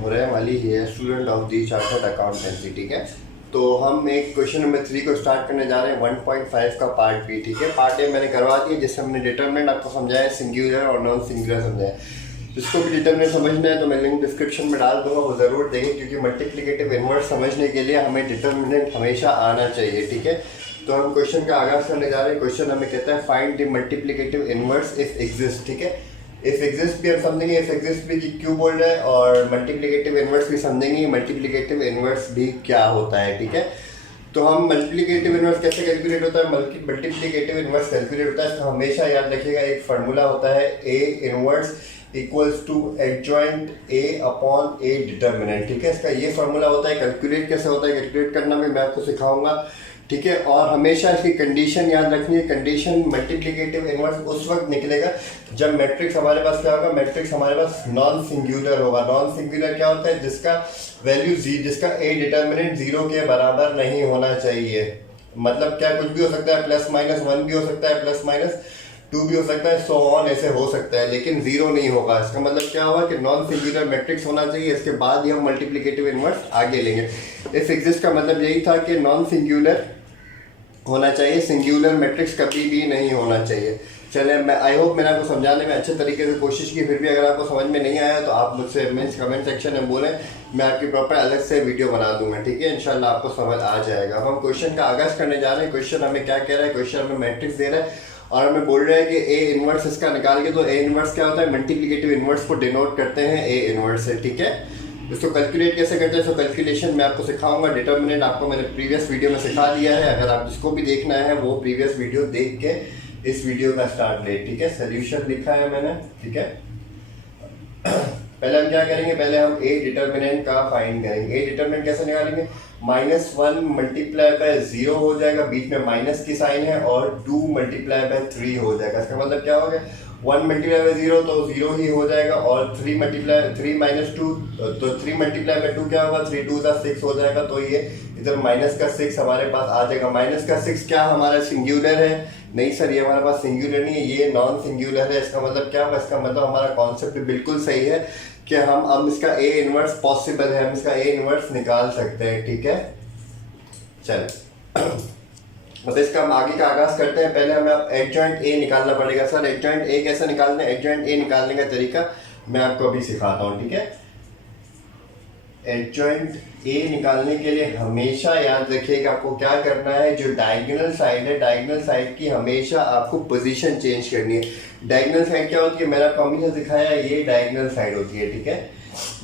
हुरैम अली है, student of the chartered accountancy. ठीक है, तो हम एक क्वेश्चन नंबर 3 को स्टार्ट करने जा रहे हैं 1.5 का पार्ट बी। ठीक है, पार्ट ए मैंने करवा दिया जिससे हमने डिटरमिनेंट आपको समझाया, सिंगुलर और नॉन सिंगुलर समझाया। जिसको भी डिटरमिनेंट समझना है तो मैं लिंक डिस्क्रिप्शन में डाल दूंगा, वो ज़रूर देखें, क्योंकि मल्टीप्लिकेटिव इन्वर्स समझने के लिए हमें डिटरमिनेंट हमेशा आना चाहिए। ठीक है, तो हम क्वेश्चन का आगाज़ करने जा रहे हैं। क्वेश्चन हमें कहता है find the multiplicative inverse if exist. ठीक है, इफ एग्जिस्ट भी हम समझेंगे, इफ एग्जिस्ट भी क्यों बोल रहे हैं, और मल्टीप्लिकेटिव इन्वर्स भी समझेंगे, मल्टीप्लिकेटिव इन्वर्स भी क्या होता है। ठीक है, तो हम मल्टीप्लिकेटिव इन्वर्स कैसे कैलकुलेट होता है, मल्टीप्लिकेटिव इन्वर्स कैलकुलेट होता है, तो हमेशा याद रखिएगा एक फार्मूला होता है A inverse equals to adjoint A upon A determinant. ठीक है, इसका ये फार्मूला होता है। कैलकुलेट कैसे होता है, कैलकुलेट करना भी मैं आपको सिखाऊंगा। ठीक है, और हमेशा इसकी कंडीशन याद रखनी है। कंडीशन मल्टीप्लिकेटिव इन्वर्स उस वक्त निकलेगा जब मैट्रिक्स हमारे पास क्या होगा, मैट्रिक्स हमारे पास नॉन सिंगुलर होगा। नॉन सिंगुलर क्या होता है, जिसका वैल्यू जिसका ए डिटर्मिनेंट 0 के बराबर नहीं होना चाहिए। मतलब क्या, कुछ भी हो सकता है, प्लस माइनस 1 भी हो सकता है, प्लस माइनस 2 भी हो सकता है, सो ऑन ऐसे हो सकता है, लेकिन 0 नहीं होगा। इसका मतलब क्या होगा कि नॉन सिंगुलर मैट्रिक्स होना चाहिए, इसके बाद ही हम मल्टीप्लिकेटिव इन्वर्स आगे लेंगे। इफ एग्जिस्ट का मतलब यही था कि नॉन सिंगुलर होना चाहिए, सिंगुलर मैट्रिक्स कभी भी नहीं होना चाहिए। चलिए, मैं आई होप मैंने आपको समझाने में अच्छे तरीके से कोशिश की। फिर भी अगर आपको समझ में नहीं आया तो आप मुझसे मीन्स कमेंट सेक्शन में बोलें, मैं आपकी प्रॉपर अलग से वीडियो बना दूंगा। ठीक है, इंशाल्लाह आपको समझ आ जाएगा। अब हम क्वेश्चन का आगाज़ करने जा रहे हैं। क्वेश्चन हमें क्या कह रहा है, क्वेश्चन हमें मैट्रिक्स दे रहा है और हमें बोल रहा है कि ए इनवर्स इसका निकाल के। तो ए इनवर्स क्या होता है, मल्टीप्लिकेटिव इनवर्स को डिनोट करते हैं ए इनवर्स से। ठीक है, इसको कैलकुलेट कैसे करते हैं, तो कैलकुलेशन मैं आपको सिखाऊंगा। डिटर्मिनेंट आपको मैंने प्रीवियस वीडियो में सिखा दिया है, अगर आप जिसको भी देखना है वो प्रीवियस वीडियो देख के इस वीडियो का स्टार्ट ले। ठीक है, सोल्यूशन लिखा है मैंने। ठीक है, पहले हम क्या करेंगे, पहले हम ए डिटर्मिनेंट का फाइंड करेंगे। ए डिटर्मिनेंट कैसे निकालेंगे, -1 मल्टीप्लाई बाय 0 हो जाएगा, बीच में माइनस की साइन है, और 2 मल्टीप्लाई बाय 3 हो जाएगा। इसका मतलब क्या हो गया, 1 मल्टीप्लाई बाय 0 तो 0 ही हो जाएगा, और 3 मल्टीप्लाई 3 माइनस 2 तो 3 मल्टीप्लाई बाय 2 क्या होगा, 3 2 6 हो जाएगा। तो ये इधर माइनस का 6 हमारे पास आ जाएगा। माइनस का 6 क्या हमारा सिंगुलर है, नहीं सर ये हमारे पास सिंगुलर नहीं है, ये नॉन सिंगुलर है। इसका मतलब क्या होगा, इसका मतलब हमारा कॉन्सेप्ट बिल्कुल सही है कि हम इसका ए इनवर्स पॉसिबल है, हम इसका ए इनवर्स निकाल सकते हैं। ठीक है, चल मतलब इसका हम आगे का आगाज करते हैं। पहले हमें अब एडजॉइंट ए निकालना पड़ेगा। सर एडजॉइंट ए कैसे निकालना है, एडजॉइंट ए निकालने का तरीका मैं आपको अभी सिखाता हूँ। ठीक है, एडजॉइंट ए निकालने के लिए हमेशा याद रखिएगा आपको क्या करना है, जो डायगोनल साइड है, डायगोनल साइड की हमेशा आपको पोजीशन चेंज करनी है। डायगोनल साइड क्या होती है, मैंने आपको हमेशा सिखाया है, ये डायगोनल साइड होती है। ठीक है,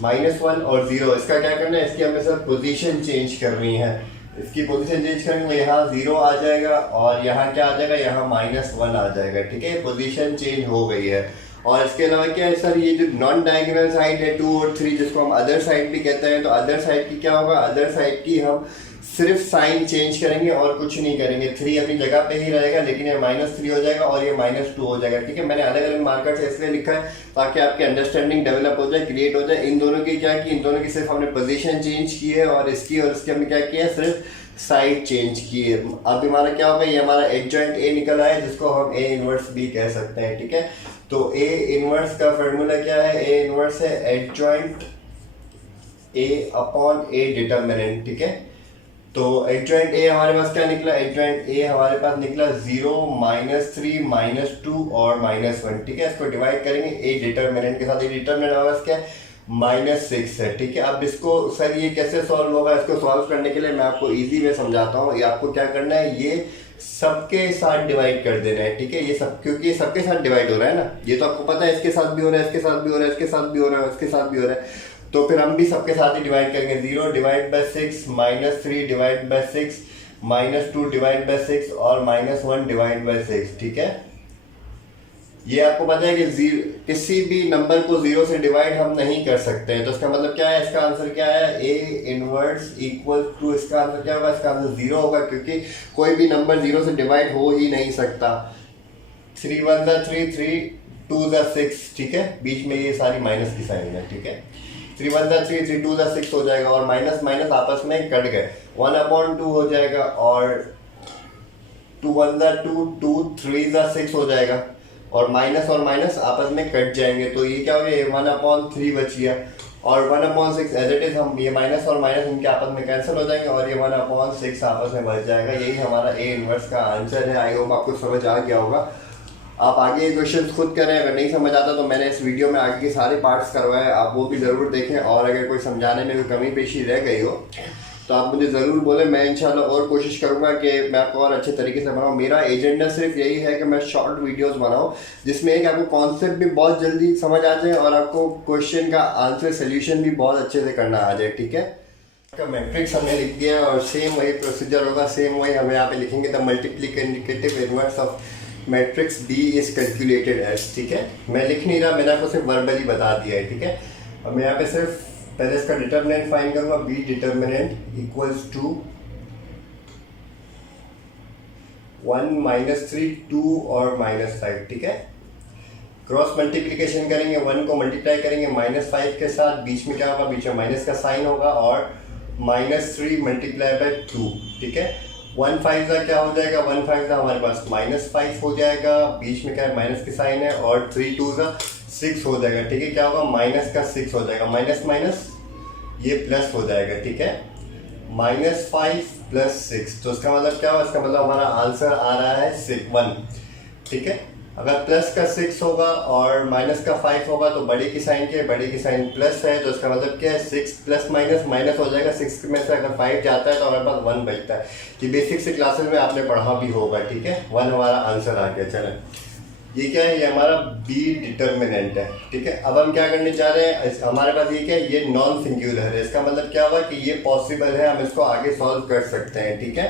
-1 और 0, इसका क्या करना है, इसकी हमेशा पोजीशन चेंज करनी है। इसकी पोजीशन चेंज करेंगे, यहाँ 0 आ जाएगा और यहाँ क्या आ जाएगा, यहाँ -1 आ जाएगा। ठीक है, पोजीशन चेंज हो गई है। और इसके अलावा क्या है सर, ये जो नॉन डायगोनल साइड है 2 और 3, जिसको हम अदर साइड भी कहते हैं, तो अदर साइड की क्या होगा, अदर साइड की हम सिर्फ साइन चेंज करेंगे और कुछ नहीं करेंगे। 3 अपनी जगह पे ही रहेगा, लेकिन ये -3 हो जाएगा और ये -2 हो जाएगा। ठीक है, मैंने अलग अलग मार्कर से इसलिए लिखा है ताकि आपकी अंडरस्टैंडिंग डेवलप हो जाए, क्रिएट हो जाए। इन दोनों की क्या की, इन दोनों की सिर्फ हमने पोजीशन चेंज की है, और इसकी और इसकी हमने क्या किया है, सिर्फ साइड चेंज की है। अब हमारा क्या होगा, ये हमारा एडजॉइंट ए निकल आया, जिसको हम ए इनवर्स भी कह सकते हैं। ठीक है, तो ए इनवर्स का फॉर्मूला क्या है, ए इनवर्स है adjoint A upon A determinant. ठीक है, तो एडजॉइंट ए हमारे पास क्या निकला, एडजॉइंट ए हमारे पास निकला 0 -3 -2 और -1। ठीक है, इसको डिवाइड करेंगे ए डिटर्मिनेंट के साथ। ए डिटर्मिनेंट हमारे पास क्या है, -6 है। ठीक है, अब इसको सर ये कैसे सॉल्व होगा, इसको सॉल्व करने के लिए मैं आपको इजी वे समझाता हूँ। ये आपको क्या करना है, ये सबके साथ डिवाइड कर देना है। ठीक है, ये सब, क्योंकि ये सबके साथ डिवाइड हो रहा है ना, ये तो आपको पता है, इसके साथ भी हो रहा है, इसके साथ भी हो रहा है, इसके साथ भी हो रहा है, इसके साथ भी हो रहा है, तो फिर हम भी सबके साथ ही डिवाइड करेंगे। 0 divide by 6, -3 divide by 6, -2 divide by 6 और -1 डिवाइड बाय 6। ठीक है, ये आपको पता है कि किसी भी नंबर को 0 से डिवाइड हम नहीं कर सकते हैं, तो इसका मतलब क्या है, इसका आंसर क्या है, ए इनवर्स इक्वल टू, इसका आंसर क्या होगा, इसका आंसर 0 होगा, क्योंकि कोई भी नंबर 0 से डिवाइड हो ही नहीं सकता। 3 1 3 3 2 6। ठीक है, बीच में ये सारी माइनस की साइन है। ठीक है, 3 1 3 3 2 6 हो जाएगा, और माइनस माइनस आपस में कट गए, 1/2 हो जाएगा, और 2 1 2 2 3 6 हो जाएगा, और माइनस आपस में कट जाएंगे, तो ये क्या हो गया, 1/3 बच गया। और 1/6 एज इट इज, हम ये माइनस और माइनस इनके आपस में कैंसिल हो जाएंगे और ये 1/6 आपस में बच जाएगा। यही हमारा ए इनवर्स का आंसर है। आई होप आपको समझ आ गया होगा। आप आगे क्वेश्चन खुद करें, अगर नहीं समझ आता तो मैंने इस वीडियो में आगे के सारे पार्ट्स करवाए, आप वो भी ज़रूर देखें। और अगर कोई समझाने में कोई कमी पेशी रह गई हो तो आप मुझे ज़रूर बोलें। मैं इंशाल्लाह और कोशिश करूँगा कि मैं आपको और अच्छे तरीके से बनाऊँ। मेरा एजेंडा सिर्फ यही है कि मैं शॉर्ट वीडियोस बनाऊँ जिसमें एक आपको कॉन्सेप्ट भी बहुत जल्दी समझ आ जाए और आपको क्वेश्चन का आंसर सोल्यूशन भी बहुत अच्छे से करना आ जाए। ठीक है, का मैट्रिक्स हमने लिख दिया और सेम वही प्रोसीजर होगा, सेम वही हम यहाँ पे लिखेंगे the multiplicative inverse of matrix B is calculated as. ठीक है, मैं लिख नहीं रहा, मैंने आपको सिर्फ वर्बली बता दिया है। ठीक है, और मैं यहाँ पे सिर्फ पहले इसका डिटर्मिनेंट फाइंड करूंगा। B डिटर्मिनेंट इक्वल्स टू 1 - 3 2 और -5। ठीक है, क्रॉस मल्टीप्लिकेशन करेंगे, 1 को मल्टीप्लाई करेंगे -5 के साथ, बीच में क्या होगा, बीच में माइनस का साइन होगा और -3 मल्टीप्लाई बाय 2। ठीक है, 1 5 का क्या हो जाएगा, 1 5 का हमारे पास -5 हो जाएगा, बीच में क्या है माइनस की साइन है, और 3 2 का 6 हो जाएगा। ठीक है, क्या होगा, माइनस का 6 हो जाएगा, माइनस माइनस ये प्लस हो जाएगा। ठीक है, -5 + 6, तो इसका मतलब क्या होगा, इसका मतलब हमारा आंसर आ रहा है 1। ठीक है, अगर प्लस का 6 होगा और माइनस का 5 होगा तो बड़े की साइन क्या है, बड़े की साइन प्लस है, तो इसका मतलब क्या है 6 प्लस माइनस माइनस हो जाएगा। 6 में से अगर 5 जाता है तो हमारे पास 1 बचता है। ये बेसिक से क्लासेस में आपने पढ़ा भी होगा। ठीक है, 1 हमारा आंसर आ गया। चलें, ये क्या है, ये हमारा B डिटर्मिनेंट है। ठीक है, अब हम क्या करने जा रहे हैं, हमारे पास ये क्या है, ये नॉन सिंगुलर है। इसका मतलब क्या हुआ कि ये पॉसिबल है, हम इसको आगे सॉल्व कर सकते हैं। ठीक है,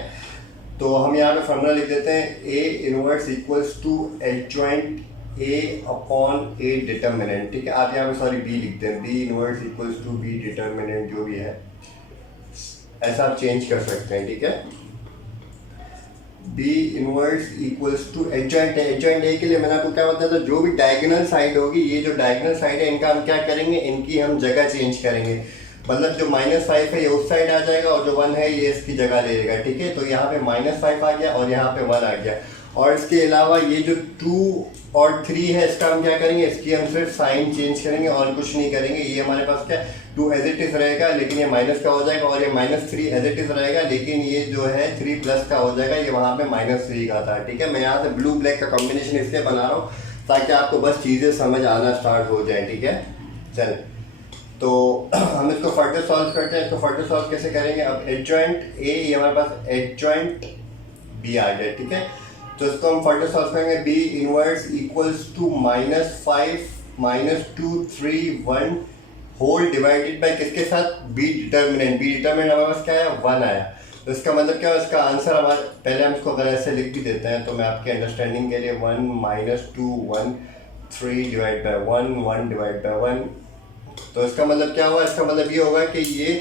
तो हम यहाँ पे फॉर्मूला लिख देते हैं, A inverse equals to adjoint A/A determinant. ठीक है, आप यहाँ पे सॉरी B लिखते हैं, B inverse equals to B determinant, जो भी है ऐसा आप चेंज कर सकते हैं। ठीक है, B inverse equals to adjoint है। एडजॉइंट A के लिए मैंने आपको क्या बताया था, जो भी डायगोनल साइड होगी, ये जो डायगोनल साइड है इनका हम क्या करेंगे, इनकी हम जगह चेंज करेंगे। मतलब जो -5 है ये उस साइड आ जाएगा और जो 1 है ये इसकी जगह ले लेगा। ठीक है, तो यहाँ पे -5 आ गया और यहाँ पे 1 आ गया। और इसके अलावा ये जो 2 और 3 है इसका हम क्या करेंगे, इसकी हम सिर्फ साइन चेंज करेंगे और कुछ नहीं करेंगे। ये हमारे पास क्या 2 एज इट इज रहेगा लेकिन ये माइनस का हो जाएगा, और ये -3 एज इट इज रहेगा लेकिन ये जो है 3 प्लस का हो जाएगा, ये वहाँ पे -3 का था। ठीक है, मैं यहाँ से ब्लू ब्लैक का कॉम्बिनेशन इसलिए बना रहा हूँ ताकि आपको बस चीज़ें समझ आना स्टार्ट हो जाए। ठीक है, चल तो हम इसको फर्दर सॉल्व करते हैं। इसको फर्दर सॉल्व कैसे करेंगे, अब एडजॉइंट A, ये हमारे पास एडजॉइंट B आ गया। ठीक है, तो इसको हम फर्दर सॉल्व करेंगे। B inverse equals to -5 - 2 3 1 whole divided by किसके साथ, B डिटर्मिनेंट। B डिटर्मिनेंट हमारे पास क्या है, 1 आया। तो इसका मतलब क्या है, इसका आंसर हमारा, पहले हम इसको अगर ऐसे लिख भी देते हैं तो मैं आपके अंडरस्टैंडिंग के लिए 1 - 2 1 3 डिवाइड बाय 1 1 डिवाइड बाय 1, तो इसका मतलब क्या हुआ, इसका मतलब ये होगा कि ये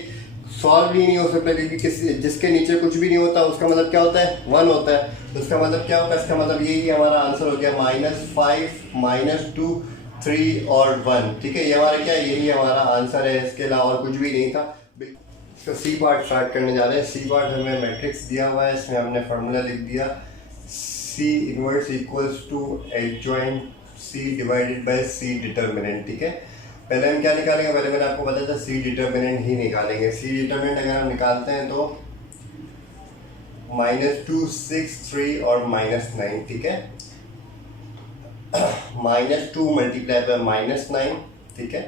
सॉल्व ही नहीं हो सकता क्योंकि किसी जिसके नीचे कुछ भी नहीं होता उसका मतलब क्या होता है, 1 होता है। तो इसका मतलब क्या होगा, इसका मतलब यही हमारा आंसर हो गया, -5 - 2 3 और 1। ठीक है, ये हमारा क्या है, यही हमारा आंसर है, इसके अलावा और कुछ भी नहीं था। इसका सी पार्ट स्टार्ट करने जा रहे हैं। सी पार्ट हमें मैट्रिक्स दिया हुआ है, इसमें हमने फार्मूला लिख दिया, C inverse equals to adjoint C divided by C determinant. ठीक है, पहले हम क्या निकालेंगे, पहले मैंने आपको बताया था C डिटर्मिनेंट ही निकालेंगे। C डिटर्मिनेंट अगर हम निकालते हैं तो -2 6 3 और -9। ठीक है, -2 मल्टीप्लाई बाय -9। ठीक है,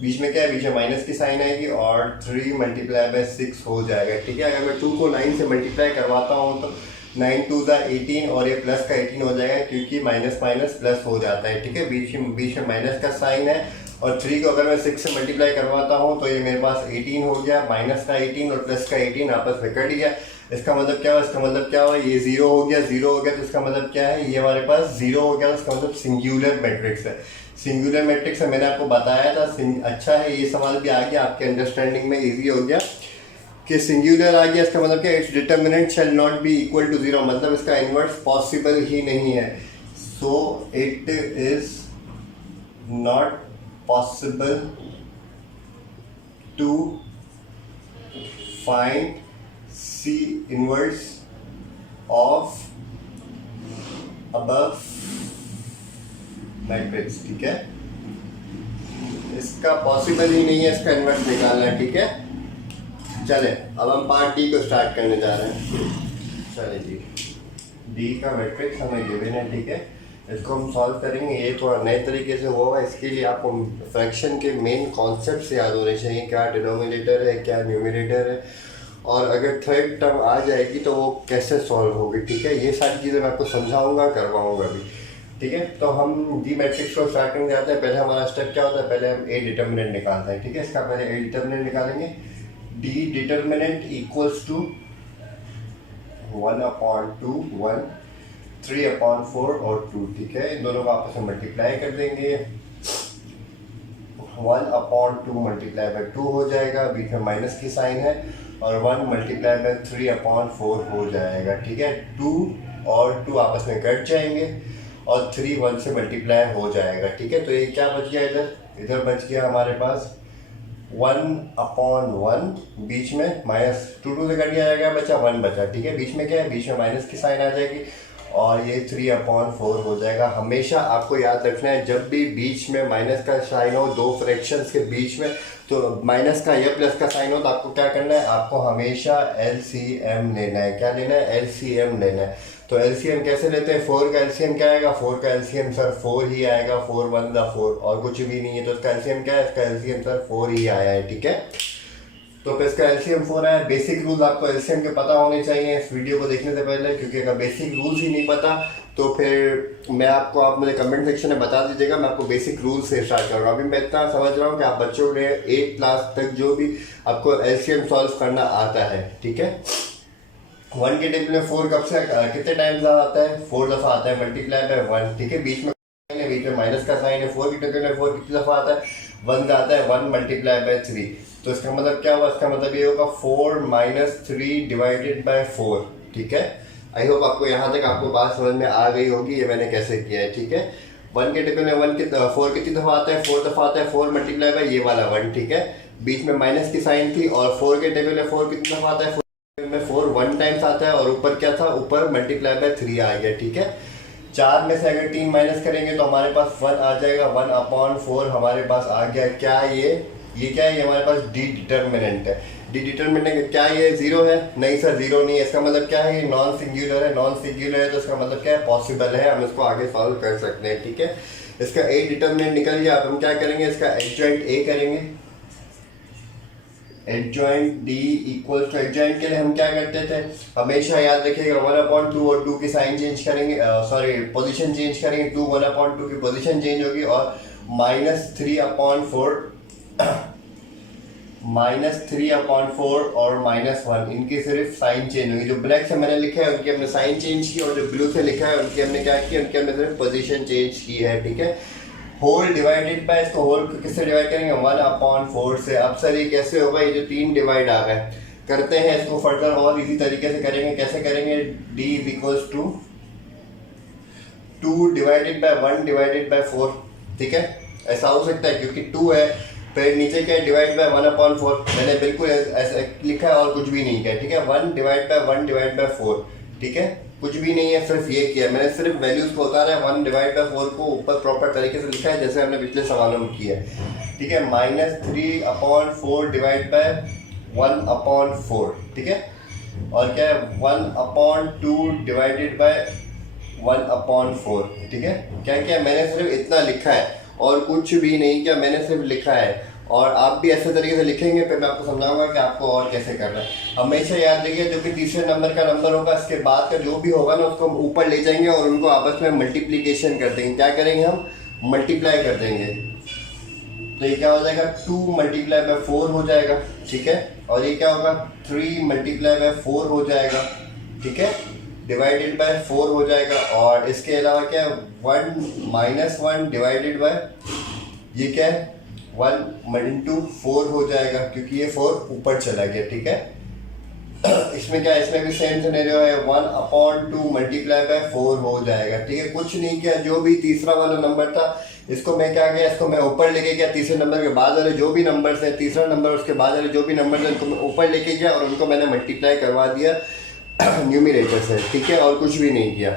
बीच में क्या है, बीच में माइनस की साइन आएगी और 3 मल्टीप्लाई बाय 6 हो जाएगा। ठीक है, अगर मैं 2 को 9 से मल्टीप्लाई करवाता हूँ तो 9 2 18 और ये प्लस का 18 हो जाएगा क्योंकि माइनस माइनस प्लस हो जाता है। ठीक है, बीच में माइनस का साइन है, और 3 को अगर मैं 6 से मल्टीप्लाई करवाता हूँ तो ये मेरे पास 18 हो गया, माइनस का 18 और प्लस का 18 आपस में कट गया। इसका मतलब क्या हुआ, इसका मतलब क्या हुआ, ये 0 हो गया, 0 हो गया तो इसका मतलब क्या है, ये हमारे पास 0 हो गया, तो इसका मतलब सिंगुलर मैट्रिक्स है। सिंगुलर मैट्रिक्स है, मैंने आपको बताया था। अच्छा है, ये सवाल भी आ गया आपके अंडरस्टैंडिंग में, ईजी हो गया कि सिंगुलर आ गया। इसका मतलब क्या, it's determinant shall not be equal to 0, मतलब इसका इन्वर्स पॉसिबल ही नहीं है। So it is not possible to find C inverse of above matrix। ठीक है, इसका पॉसिबल ही नहीं है इसका इन्वर्स निकालना, ठीक है। चले अब हम पार्ट डी को स्टार्ट करने जा रहे हैं। चले जी, डी का मैट्रिक्स हमें गिवन है, ठीक है। इसको हम सॉल्व करेंगे। ये थोड़ा नए तरीके से होगा, इसके लिए आपको फ्रैक्शन के मेन कॉन्सेप्ट याद होने चाहिए, क्या डिनोमिनेटर है क्या न्यूमिनेटर है, और अगर थर्ड टर्म आ जाएगी तो वो कैसे सॉल्व होगी, ठीक है। ये सारी चीज़ें मैं आपको समझाऊंगा, करवाऊंगा भी, ठीक है। तो हम डी मैट्रिक्स को स्टार्ट करने जाते हैं। पहले हमारा स्टेप क्या होता है, पहले हम ए डिटर्मिनेंट निकालते हैं, ठीक है। इसका पहले ए डिटर्मिनेंट निकालेंगे। डी डिटर्मिनेंट इक्वल्स टू 1/2 1 3/4 और 2, ठीक है। इन दोनों को आपस में मल्टीप्लाई कर देंगे। 1/2 मल्टीप्लाई बाई 2 हो जाएगा, बीच में माइनस की साइन है, और 1 मल्टीप्लाई बाई 3/4 हो जाएगा, ठीक है। 2 और 2 आपस में कट जाएंगे और 3 1 से मल्टीप्लाई हो जाएगा, ठीक है। तो ये क्या बच गया, इधर बच गया हमारे पास 1/1, बीच में माइनस 2 से कट जाएगा, बचा 1 बचा, ठीक है। बीच में क्या है, बीच में माइनस की साइन आ जाएगी और ये 3/4 हो जाएगा। हमेशा आपको याद रखना है, जब भी बीच में माइनस का साइन हो दो फ्रैक्शंस के बीच में, तो माइनस का या प्लस का साइन हो, तो आपको क्या करना है, आपको हमेशा एलसीएम लेना है। क्या लेना है, एलसीएम लेना है। तो एलसीएम कैसे लेते हैं, 4 का एलसीएम क्या आएगा, 4 का एलसीएम सर 4 ही आएगा, 4 1 4 और कुछ भी नहीं है। तो इसका एलसीएम क्या है, इसका एलसीएम सर 4 ही आया है, ठीक है। तो फिर इसका एलसीएम 4 आया। बेसिक रूल्स आपको एलसीएम के पता होने चाहिए इस वीडियो को देखने से पहले, क्योंकि अगर बेसिक रूल्स ही नहीं पता तो फिर आप मुझे कमेंट सेक्शन में बता दीजिएगा, मैं आपको बेसिक रूल्स से स्टार्ट करूँगा। अभी मैं इतना समझ रहा हूँ कि आप बच्चों ने 8 क्लास तक जो भी आपको एलसीएम सॉल्व करना आता है, ठीक है। 1 के टेबल में 4 कब से कितने टाइम्स आता है, 4 दफ़ा आता है, मल्टीप्लाई बाय 1, ठीक है। बीच में माइनस का साइन है, 4 के टेबल में 4 कितनी दफ़ा आता है, 1 का आता है, 1 मल्टीप्लाई बाय 3। तो इसका मतलब क्या हुआ, इसका मतलब ये होगा 4 - 3 डिवाइडेड बाय 4, ठीक है। आई होप आपको यहाँ तक आपको बात समझ में आ गई होगी, ये मैंने कैसे किया है, ठीक है। 1 के टेबल में 4 कितनी दफ़ा आता है, 4 दफ़ा आता है, 4 मल्टीप्लाई बाय ये वाला 1, ठीक है। बीच में माइनस की साइन थी, और 4 के टेबल में 4 कितनी दफ़ा आता है, 4 1 टाइम्स आता है, और ऊपर क्या था, ऊपर मल्टीप्लाई बाय 3 आ गया, ठीक है। 4 में से अगर 3 माइनस करेंगे तो हमारे पास 1 आ जाएगा, 1/4 हमारे पास आ गया। क्या ये क्या है, ये हमारे पास डी डिटर्मिनेंट है। डी डिटर्मिनेंट क्या ये 0 है, नहीं सर 0 नहीं है। इसका मतलब क्या है, ये नॉन सिंगुलर है। नॉन सिंगुलर है तो इसका मतलब क्या है, पॉसिबल है, हम इसको आगे सॉल्व कर सकते हैं, ठीक है। इसका ए डिटर्मिनेंट निकल गया। अब हम क्या करेंगे, इसका एडजॉइंट ए करेंगे। Adjoint D equals to, adjoint के लिए हम क्या करते थे, हमेशा याद रखिएगा 1/2 और 2 की साइन चेंज करेंगे, सॉरी पोजीशन चेंज करेंगे। 2 1/2 की पोजीशन चेंज होगी, और -3/4 -3/4 और -1 इनकी सिर्फ साइन चेंज होगी। जो ब्लैक से मैंने लिखा है उनकी हमने साइन चेंज की, और जो ब्लू से लिखा है उनकी हमने क्या किया, उनकी हमने सिर्फ पोजीशन चेंज की है, ठीक है। होल डिवाइडेड बाय, इसको होल किससे डिवाइड करेंगे, 1/4 से। अब सर ये कैसे होगा, ये जो 3 डिवाइड आ गए, करते हैं इसको फर्दर और इजी तरीके से करेंगे। कैसे करेंगे, d equals to 2 divided by 1 divided by 4, ठीक है। ऐसा हो सकता है क्योंकि 2 है, फिर नीचे क्या है, डिवाइड बाय 1/4। मैंने बिल्कुल ऐसा लिखा है और कुछ भी नहीं किया, ठीक है। 1 डिवाइड बाय 1 डिवाइड बाय 4, ठीक है। कुछ भी नहीं है, सिर्फ ये किया मैंने, सिर्फ वैल्यूज को उतारा है। 1 डिवाइड बाय 4 को ऊपर प्रॉपर तरीके से लिखा है, जैसे हमने पिछले सवालों में किया है, ठीक है। -3/4 डिवाइड बाय 1/4, ठीक है। और क्या है, 1/2 डिवाइडेड बाय 1/4, ठीक है। क्या किया मैंने, सिर्फ इतना लिखा है और कुछ भी नहीं किया, मैंने सिर्फ लिखा है। और आप भी ऐसे तरीके से लिखेंगे, फिर मैं आपको समझाऊंगा कि आपको और कैसे करना है। हमेशा याद रखिए, जो भी तीसरे नंबर का नंबर होगा, इसके बाद का जो भी होगा ना, उसको हम ऊपर ले जाएंगे और उनको आपस में मल्टीप्लीकेशन कर देंगे। क्या करेंगे, हम मल्टीप्लाई कर देंगे। तो ये क्या हो जाएगा, 2 मल्टीप्लाई बाय 4 हो जाएगा, ठीक है। और ये क्या होगा, 3 मल्टीप्लाई बाय 4 हो जाएगा, ठीक है। डिवाइडेड बाय 4 हो जाएगा। और इसके अलावा क्या है, 1 - 1 डिवाइडेड बाय, ये क्या है, 1 × 4 हो जाएगा, क्योंकि ये 4 ऊपर चला गया, ठीक है। इसमें क्या है, इसमें भी सेम सिनेरियो है, 1/2 मल्टीप्लाई बाय 4 हो जाएगा, ठीक है। कुछ नहीं किया, जो भी तीसरा वाला नंबर था इसको मैं क्या किया, इसको मैं ऊपर लेके गया। तीसरे नंबर के बाद वाले जो भी नंबर्स हैं, तीसरा नंबर उसके बाद वाले जो भी नंबर्स हैं, उनको मैं ऊपर लेके गया और उनको मैंने मल्टीप्लाई करवा दिया न्यूमिनेटर से, ठीक है। और कुछ भी नहीं किया।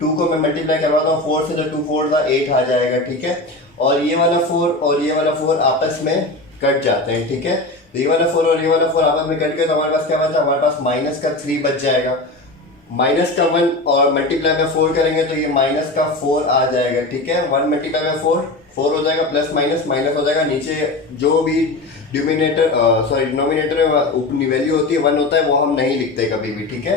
2 को मैं मल्टीप्लाई करवाता हूँ 4 से, तो 2 4 का 8 आ जाएगा, ठीक है। और ये वाला 4 और ये वाला 4 आपस में कट जाते हैं, ठीक है। तो ये वाला 4 और ये वाला 4 आपस में कट गए, तो हमारे पास क्या बचा, हमारे पास माइनस का 3 बच जाएगा। माइनस का 1 और मल्टीप्लाई में 4 करेंगे तो ये माइनस का 4 आ जाएगा, ठीक है। 1 मल्टीप्लाई में 4 हो जाएगा, प्लस माइनस माइनस हो जाएगा, नीचे जो भी डिनोमिनेटर में वैल्यू होती है 1 होता है, वो हम नहीं लिखते कभी भी, ठीक है।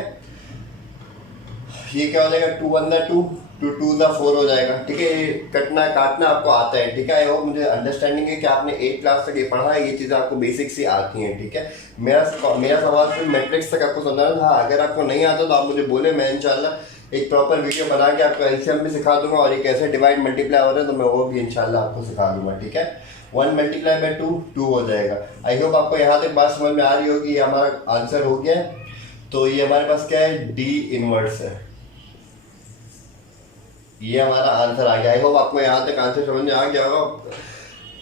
ये क्या हो जाएगा, 2 1 2 2 2 4 हो जाएगा, ठीक है। ये कटना काटना आपको आता है, ठीक है। वो मुझे अंडरस्टैंडिंग है कि आपने 8 क्लास तक ये पढ़ा है, ये चीज़ें आपको बेसिक से आती हैं, ठीक है। मेरा सवाल सिर्फ मैट्रिक्स तक आपको समझना था। अगर आपको नहीं आता तो आप मुझे बोले, मैं इंशाल्लाह एक प्रॉपर वीडियो बना के आपको एलसीएम भी सिखा दूंगा, और ये कैसे डिवाइड मल्टीप्लाई हो रहा है तो मैं वो भी इंशाल्लाह आपको सिखा दूंगा, ठीक है। 1 मल्टीप्लाई बाय 2 हो जाएगा। आई होप आपको यहाँ तक बात समझ में आ रही होगी। ये हमारा आंसर हो गया है। तो ये हमारे पास क्या है, डी इनवर्स है। ये हमारा आंसर आ गया। आई होप आपको यहाँ तक आंसर समझ में आ गया होगा।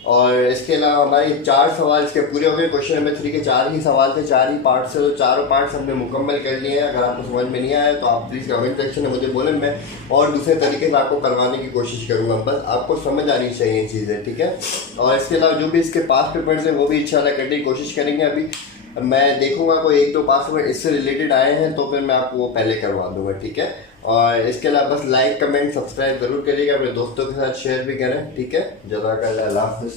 और इसके अलावा हमारे 4 सवाल इसके पूरे हो गए। क्वेश्चन नंबर 3 के 4 ही सवाल थे, 4 ही पार्ट से, तो चारों पार्ट्स हमने मुकम्मल कर लिए हैं। अगर आपको समझ में नहीं आया तो आप प्लीज़ कमेंट सेक्शन में मुझे बोलें, मैं और दूसरे तरीके से आपको करवाने की कोशिश करूँगा। बस आपको समझ आनी चाहिए चीज़ें, ठीक है। और इसके अलावा जो भी इसके पास पेपर्स हैं वो भी इंशाल्लाह करने की कोशिश करेंगे। अभी मैं देखूंगा कोई 1-2 पास पेपर इससे रिलेटेड आए हैं तो फिर मैं आपको वो पहले करवा दूंगा, ठीक है। और इसके अलावा बस लाइक कमेंट सब्सक्राइब जरूर करिएगा, अपने दोस्तों के साथ शेयर भी करें, ठीक है। जज़ाकल्लाह, अल्लाह हाफ़िज़।